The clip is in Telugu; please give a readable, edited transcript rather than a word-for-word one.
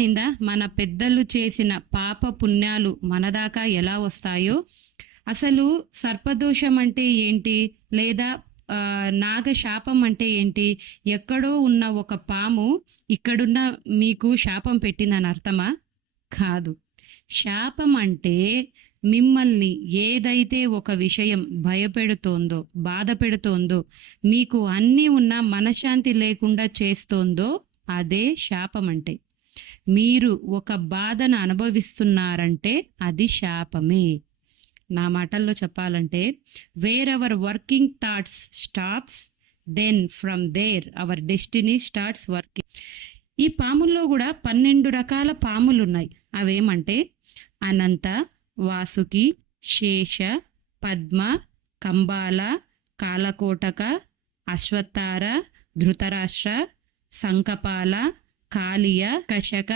అర్థమైందా మన పెద్దలు చేసిన పాప పుణ్యాలు మన దాకా ఎలా వస్తాయో? అసలు సర్పదోషం అంటే ఏంటి, లేదా నాగశాపం అంటే ఏంటి? ఎక్కడో ఉన్న ఒక పాము ఇక్కడున్న మీకు శాపం పెట్టిందని అర్థమా? కాదు. శాపం అంటే మిమ్మల్ని ఏదైతే ఒక విషయం భయపెడుతోందో, బాధ పెడుతోందో, మీకు అన్నీ ఉన్నా మనశ్శాంతి లేకుండా చేస్తోందో అదే శాపం అంటే. మీరు ఒక బాధను అనుభవిస్తున్నారంటే అది శాపమే. నా మాటల్లో చెప్పాలంటే, where our working thoughts stops, then from there our destiny starts working. ఈ పాముల్లో కూడా 12 రకాల పాములు ఉన్నాయి. అవేమంటే అనంత, వాసుకి, శేష, పద్మ, కంబాల, కాలకోటక, అశ్వత్థార, ధృతరాష్ట్ర, సంకపాల, కాళియ, కషక,